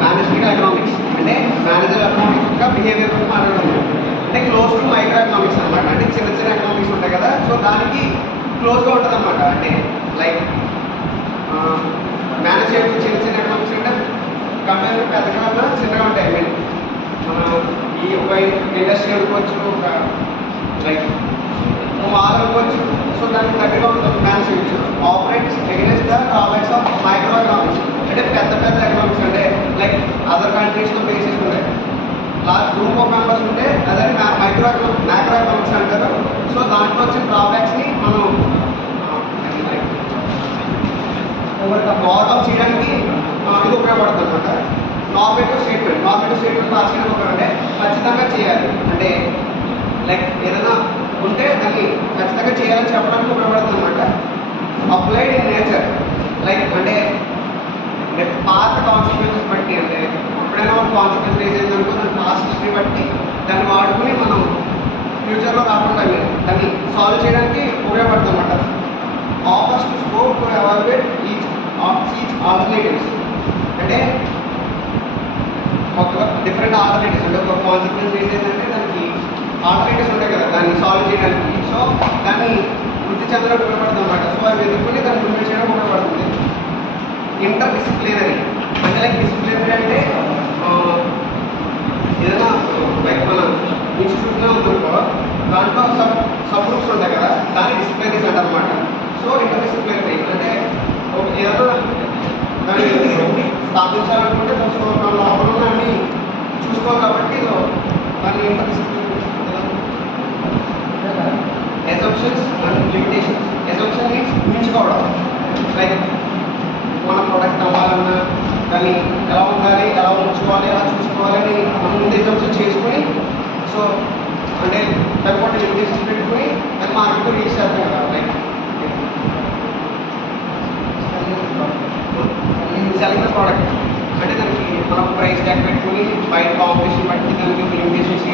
Management economics అంటే manager economics యొక్క behaviour గురించి మాట్లాడడం అంటే క్లోజ్ టు మైక్రో ఎకనామిక్స్ అనమాట. అంటే చిన్న చిన్న ఎకనామిక్స్ ఉంటాయి కదా, సో దానికి క్లోజ్గా ఉంటుంది అనమాట. అంటే లైక్ మేనేజ్ చేయడం చిన్న చిన్న ఎకనామిక్స్ అంటే కంపేర్ పెద్దగా చిన్నగా ఉంటాయి. ఐ మీన్ మనం ఈ ఒక ఇండస్ట్రీ అనుకోవచ్చు, ఒక లైక్ మాల్ అనుకోవచ్చు, సో దానికి దగ్గరగా ఉంటుంది మేనేజ్ చేయొచ్చు. Operates against the drawbacks of micro economics అంటే పెద్ద పెద్ద ఎకనామిక్స్ అంటే లైక్ అదర్ కంట్రీస్లో బేసిస్ ఉంటాయి. లాస్ట్ గ్రూప్ ఆఫ్ మెంబర్స్ ఉంటే అదే మైక్రో ఎకనామిక్స్ అంటారు. సో దాంట్లో వచ్చిన డ్రాబ్యాక్స్ని మనం ఓవర్కమ్ చేయడానికి ఇది ఉపయోగపడుతుంది అనమాట. నార్మేటివ్ స్టేట్మెంట్ రాసిన అంటే ఖచ్చితంగా చేయాలి అంటే లైక్ ఏదైనా ఉంటే దాన్ని ఖచ్చితంగా చేయాలని చెప్పడానికి ఉపయోగపడుతుంది అనమాట. అప్లైడ్ ఇన్ నేచర్ లైక్ అంటే పాత కాన్సిక్వెన్సెస్ బట్టి అంటే ఎప్పుడైనా ఒక కాన్సిక్వెన్స్ రేజ్ అయిందనుకో దాని పాస్ట్ హిస్టరీ బట్టి దాన్ని వాడుకుని మనం ఫ్యూచర్లో రాకుండా దాన్ని సాల్వ్ చేయడానికి ఉపయోగపడుతుంది అనమాట. Offers to scope to evaluate each alternatives అంటే ఒక డిఫరెంట్ ఆల్టర్నేటివ్స్ అంటే ఒక కాన్సిక్వెన్స్ రేజ్ అయిందంటే దానికి ఆల్టర్నేటివ్స్ ఉంటాయి కదా దాన్ని సాల్వ్ చేయడానికి. సో దాన్ని వృత్తి చెందడానికి ఉపయోగపడుతుంది అనమాట. సో అవి ఎదుర్కొని దాన్ని ఇంప్లిమెంట్ చేయడానికి ఉపయోగపడుతుంది. ఇంటర్ డిసిప్లినరీ అంటే లైక్ డిసిప్లినరీ అంటే ఏదైనా లైక్ మన ఇన్స్టిట్యూట్లో ఉందనుకో దాంట్లో సబ్ గ్రూప్స్ ఉంటాయి కదా దాన్ని డిసిప్లినరీస్ అంటారు అనమాట. సో ఇంటర్ డిసిప్లినరీ అంటే ఏదైనా దాన్ని స్థాపించాలనుకుంటే లోపల దాన్ని చూసుకోవాలి కాబట్టి దాన్ని interdisciplinary. Assumptions and limitations. Assumption means ఊహించుకోవడం లైక్ మన ప్రొడక్ట్ అవ్వాలన్నా దాన్ని ఎలా ఉండాలి, ఎలా ఉంచుకోవాలి, ఎలా చూసుకోవాలని మనం ముందు అసంప్షన్ చేసుకుని సో అంటే దాని పాటు లిమిటేషన్స్ పెట్టుకుని దాన్ని మార్కెట్లో రీచ్ చేస్తాం కదా. లైక్ సెలెక్ట్ ద ప్రోడక్ట్ అంటే దానికి మనం ప్రైస్ ట్యాగ్ పెట్టుకుని బయట కాంపిటీషన్ బట్టి దానికి లిమిటేషన్స్